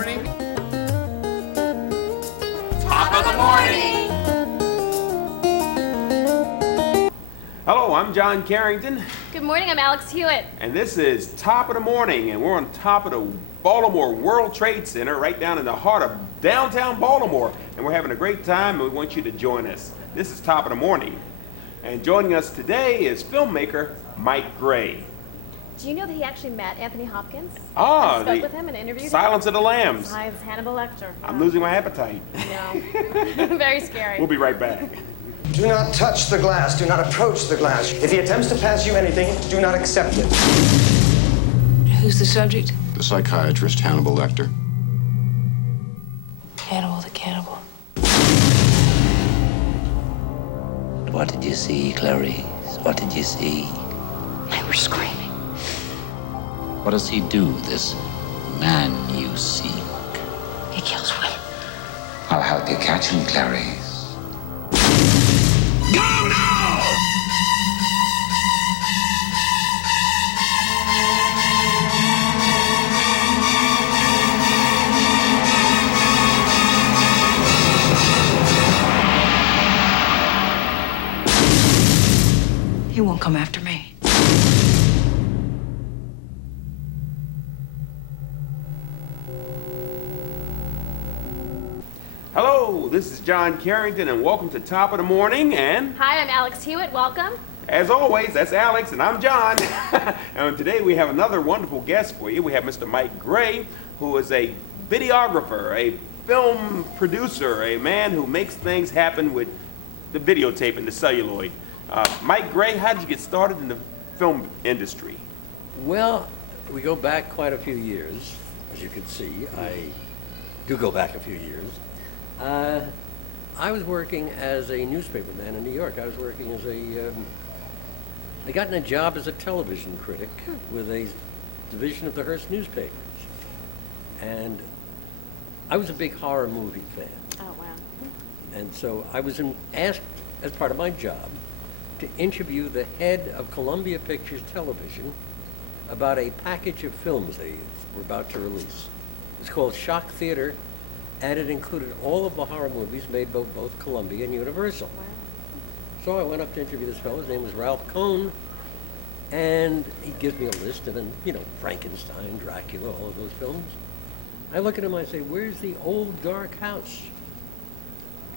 morning. Top of the morning. Hello, I'm John Carrington, Good morning, I'm Alex Hewitt. and this is Top of the Morning, and we're on top of the Baltimore World Trade Center, right down in the heart of downtown Baltimore, and we're having a great time, and we want you to join us. This is Top of the Morning, and joining us today is filmmaker Mike Gray. Do you know that he actually met Anthony Hopkins? Ah, Spoke with him and interviewed him? Silence of the Lambs. Besides Hannibal Lecter. I'm losing my appetite. No. Very scary. We'll be right back. Do not touch the glass. Do not approach the glass. If he attempts to pass you anything, do not accept it. Who's the subject? The psychiatrist Hannibal Lecter. Hannibal the cannibal. What did you see, Clarice? What did you see? They were screaming. What does he do, this man you seek? He kills women. I'll help you catch him, Clarice. Go now! He won't come after me. Hello, this is John Carrington, and welcome to Top of the Morning, and Hi, I'm Alex Hewitt. Welcome. as always, that's Alex, and I'm John. And today we have another wonderful guest for you. We have Mr. Mike Gray, who is a videographer, a film producer, a man who makes things happen with the videotape and the celluloid. Mike Gray, how did you get started in the film industry? Well, we go back quite a few years, as you can see. I do go back a few years. I was working as a newspaperman in New York. I was working as I got in a job as a television critic with a division of the Hearst newspapers. And I was a big horror movie fan. Oh, wow. And so I was asked, as part of my job, to interview the head of Columbia Pictures Television about a package of films they were about to release. It's called Shock Theater, and it included all of the horror movies made by both Columbia and Universal. Wow. So I went up to interview this fellow. His name was Ralph Cohn, and he gives me a list, and then, Frankenstein, Dracula, all of those films. I look at him, I say, "Where's the old dark house?"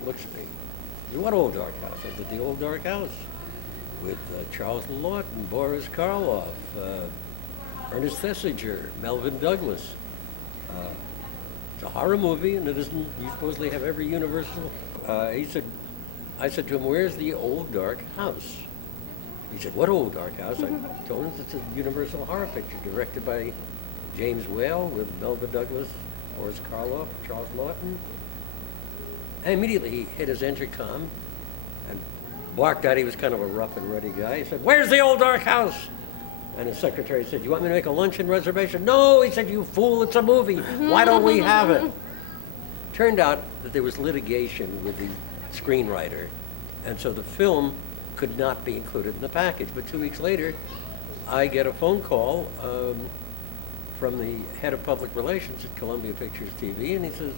He looks at me. He said, "What old dark house?" I said, "The old dark house with Charles Lawton, Boris Karloff, Ernest Thesiger, Melvin Douglas. It's a horror movie, and it isn't. You supposedly have every Universal." I said to him, "Where's the old dark house?" He said, "What old dark house?" I told him it's a Universal horror picture directed by James Whale with Melvin Douglas, Boris Karloff, Charles Lawton. And immediately he hit his intercom and barked out. He was kind of a rough and ready guy. He said, "Where's the old dark house?" And his secretary said, "You want me to make a luncheon reservation?" "No," he said, "you fool, it's a movie. Why don't we have it?" Turned out that there was litigation with the screenwriter, and so the film could not be included in the package. But 2 weeks later, I get a phone call from the head of public relations at Columbia Pictures TV, and he says,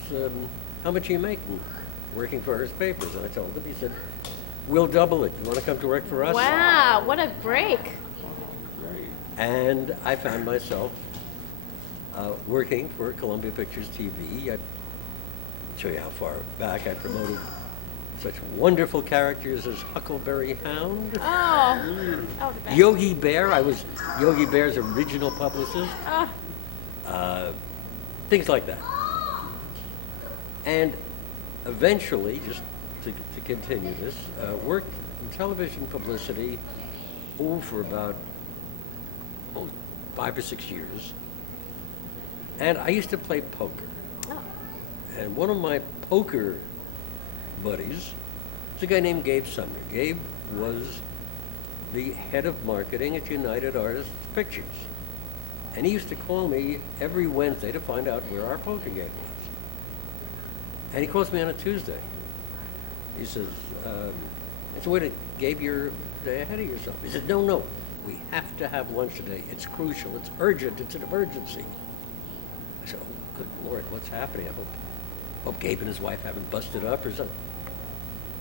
"How much are you making working for Hearst Papers?" And I told him. He said, "We'll double it. You want to come to work for us?" Wow, what a break. And I found myself working for Columbia Pictures TV. I'll show you how far back I promoted such wonderful characters as Huckleberry Hound, Oh, the best. Yogi Bear. I was Yogi Bear's original publicist. Things like that. And eventually, just to continue this, worked in television publicity for about 5 or 6 years. And I used to play poker. Oh. And one of my poker buddies is a guy named Gabe Sumner. Gabe was the head of marketing at United Artists Pictures. And he used to call me every Wednesday to find out where our poker game was. And he calls me on a Tuesday. He says, "It's a way to Gabe, you're ahead of yourself." He said, no, we have to have lunch today. It's crucial, it's urgent, it's an emergency. I said, good Lord, what's happening? I hope Gabe and his wife haven't busted up or something.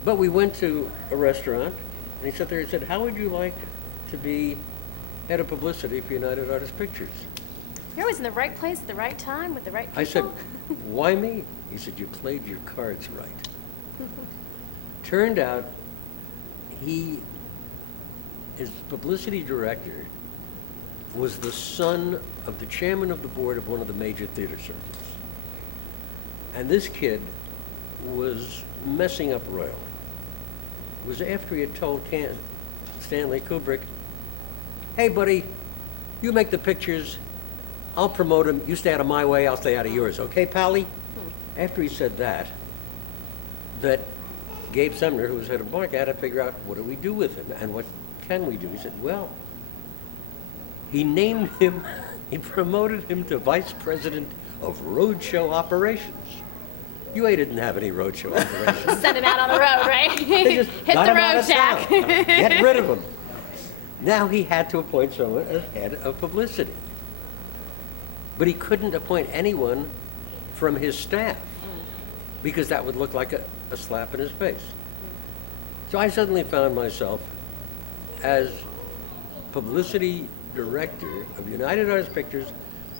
But we went to a restaurant, and he sat there and said, how would you like to be head of publicity for United Artists Pictures? You're always in the right place at the right time with the right people. I said, why me? He said, you played your cards right. Turned out his publicity director was the son of the chairman of the board of one of the major theater circuits. And this kid was messing up royally. It was after he had told Stanley Kubrick, hey buddy, you make the pictures, I'll promote them, you stay out of my way, I'll stay out of yours, okay, Pally? After he said that Gabe Sumner, who was head of marketing, had to figure out what do we do with him and what can we do? He said, well, he named him, he promoted him to vice president of roadshow operations. UA didn't have any roadshow operations. Send him out on the road, right? They just Hit got the him out road, of Jack. town. Get rid of him. Now he had to appoint someone as head of publicity. But he couldn't appoint anyone from his staff because that would look like a slap in his face. So I suddenly found myself as publicity director of United Artists Pictures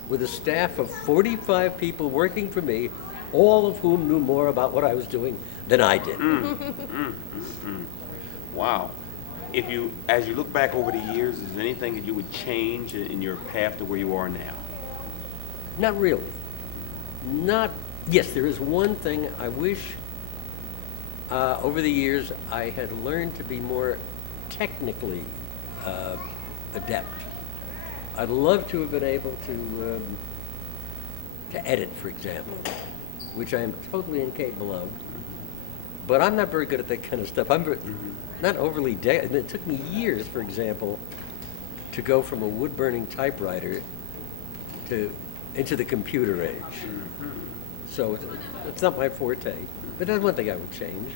with a staff of 45 people working for me, all of whom knew more about what I was doing than I did. Wow. As you look back over the years, is there anything that you would change in your path to where you are now? Not really. Yes, there is one thing I wish over the years I had learned to be more technically adept. I'd love to have been able to edit, for example, which I am totally incapable of. But I'm not very good at that kind of stuff. I'm not overly and it took me years, for example, to go from a wood-burning typewriter into the computer age. So it's not my forte. But that's one thing I would change.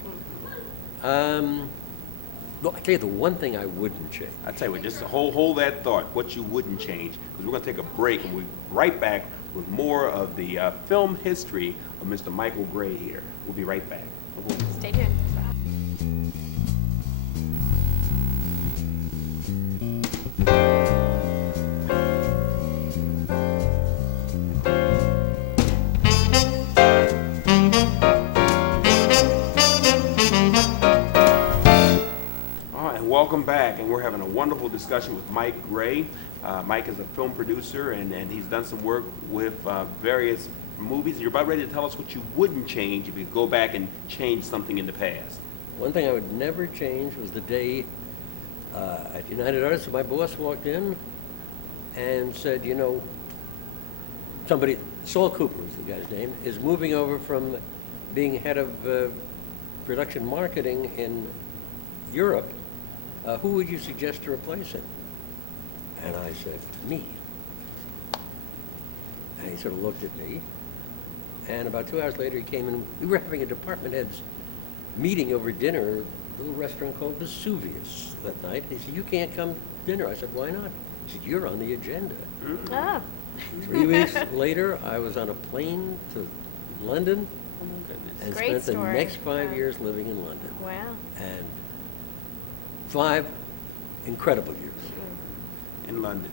Look, I tell you the one thing I wouldn't change. I tell you what, just hold that thought, what you wouldn't change, because we're going to take a break and we'll be right back with more of the film history of Mr. Michael Gray here. We'll be right back. Stay tuned. Welcome back, and we're having a wonderful discussion with Mike Gray. Mike is a film producer, and he's done some work with various movies. You're about ready to tell us what you wouldn't change if you could go back and change something in the past. One thing I would never change was the day at United Artists, my boss walked in and said, you know, somebody, Saul Cooper was the guy's name, is moving over from being head of production marketing in Europe. Who would you suggest to replace him? And I said, me. And he sort of looked at me. And about 2 hours later, he came in. We were having a department heads meeting over dinner at a little restaurant called Vesuvius that night. He said, you can't come to dinner. I said, why not? He said, you're on the agenda. Oh. 3 weeks later, I was on a plane to London and Great spent the story. next 5 years living in London. Wow. And 5 incredible years. In London.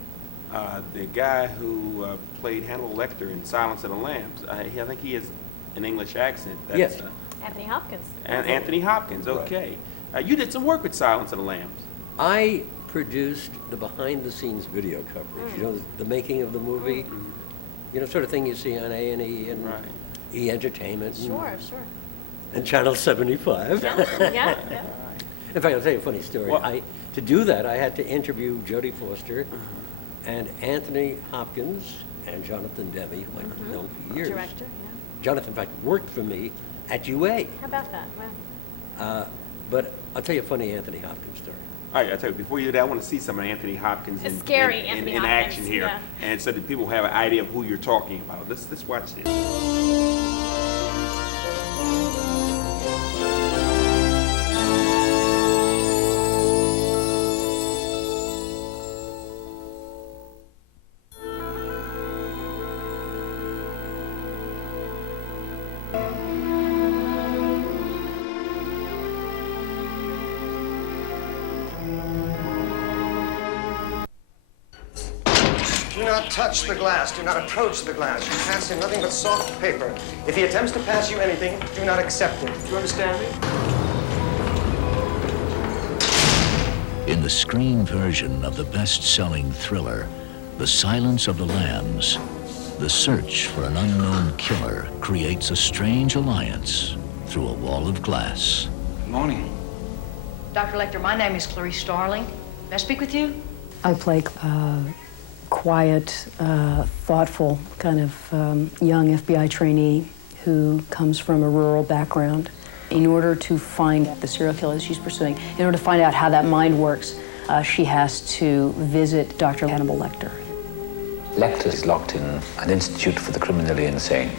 The guy who played Hannibal Lecter in Silence of the Lambs, I think he has an English accent. That's, Yes. Anthony Hopkins. Anthony Hopkins, okay. You did some work with Silence of the Lambs. I produced the behind-the-scenes video coverage, you know, the making of the movie, you know, sort of thing you see on A&E and Right. E! Entertainment Sure. and Channel 75. Yeah. In fact, I'll tell you a funny story. Well- To do that, I had to interview Jodie Foster and Anthony Hopkins and Jonathan Demme, who I've known for years. Director, yeah. Jonathan, in fact, worked for me at UA. How about that? Wow. But I'll tell you a funny Anthony Hopkins story. All right, I tell you, before you do that, I want to see some of Anthony Hopkins A scary in Anthony action Hopkins, here, yeah. and so that people have an idea of who you're talking about. Let's watch this. not touch the glass. Do not approach the glass. You pass him nothing but soft paper. If he attempts to pass you anything, do not accept it. Do you understand me? In the screen version of the best-selling thriller, The Silence of the Lambs, the search for an unknown killer creates a strange alliance through a wall of glass. Good morning. Dr. Lecter, my name is Clarice Starling. May I speak with you? I play a quiet, thoughtful kind of young FBI trainee who comes from a rural background. In order to find the serial killer she's pursuing, in order to find out how that mind works, she has to visit Dr. Hannibal Lecter. Lecter is locked in an institute for the criminally insane.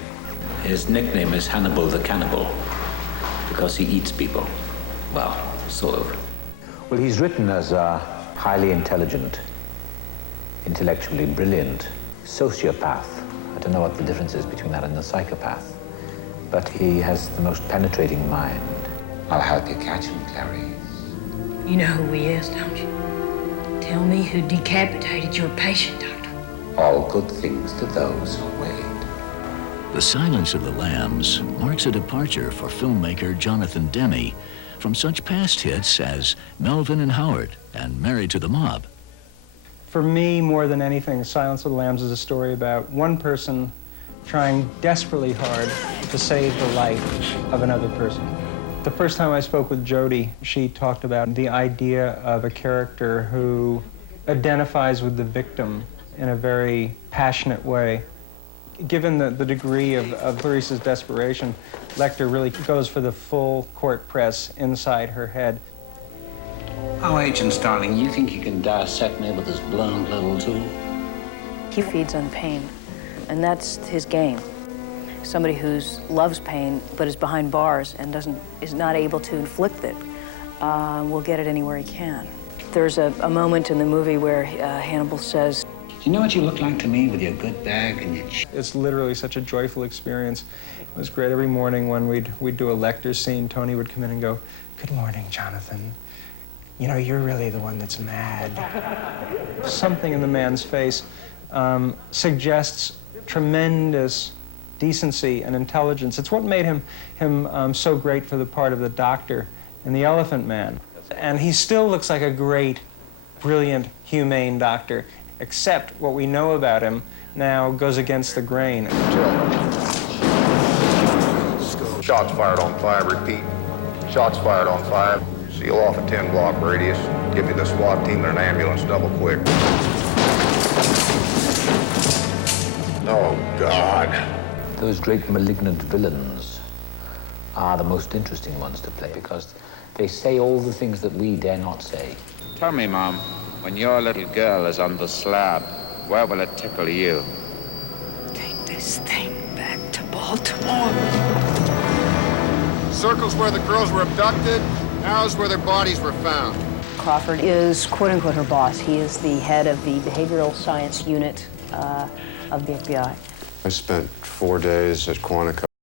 His nickname is Hannibal the Cannibal because he eats people. Well, sort of. Well, he's written as a highly intelligent, intellectually brilliant sociopath. I don't know what the difference is between that and a psychopath, but he has the most penetrating mind. I'll help you catch him, Clarice. You know who he is, don't you? Tell me who decapitated your patient, Doctor. All good things to those who wait. The Silence of the Lambs marks a departure for filmmaker Jonathan Demme from such past hits as Melvin and Howard and Married to the Mob. For me, more than anything, Silence of the Lambs is a story about one person trying desperately hard to save the life of another person. The first time I spoke with Jodie, she talked about the idea of a character who identifies with the victim in a very passionate way. Given the degree of Clarice's desperation, Lecter really goes for the full court press inside her head. Oh, Agent Starling, you think you can dissect me with this blunt little tool? He feeds on pain, and that's his game. Somebody who loves pain but is behind bars and is not able to inflict it will get it anywhere he can. There's a moment in the movie where Hannibal says, You know what you look like to me with your good bag and your It's literally such a joyful experience. It was great every morning when we'd do a Lecter scene. Tony would come in and go, "Good morning, Jonathan. You know, you're really the one that's mad." Something in the man's face suggests tremendous decency and intelligence. It's what made him so great for the part of the doctor in The Elephant Man. And he still looks like a great, brilliant, humane doctor, except what we know about him now goes against the grain. Shots fired on 5, repeat. Shots fired on 5. Seal off a 10-block radius. Give me the SWAT team and an ambulance double quick. Oh, God. Those great malignant villains are the most interesting ones to play because they say all the things that we dare not say. Tell me, Mom, when your little girl is on the slab, where will it tickle you? Take this thing back to Baltimore. Circles where the girls were abducted, arrows where their bodies were found. Crawford is, quote-unquote, her boss. He is the head of the behavioral science unit of the FBI. I spent 4 days at Quantico.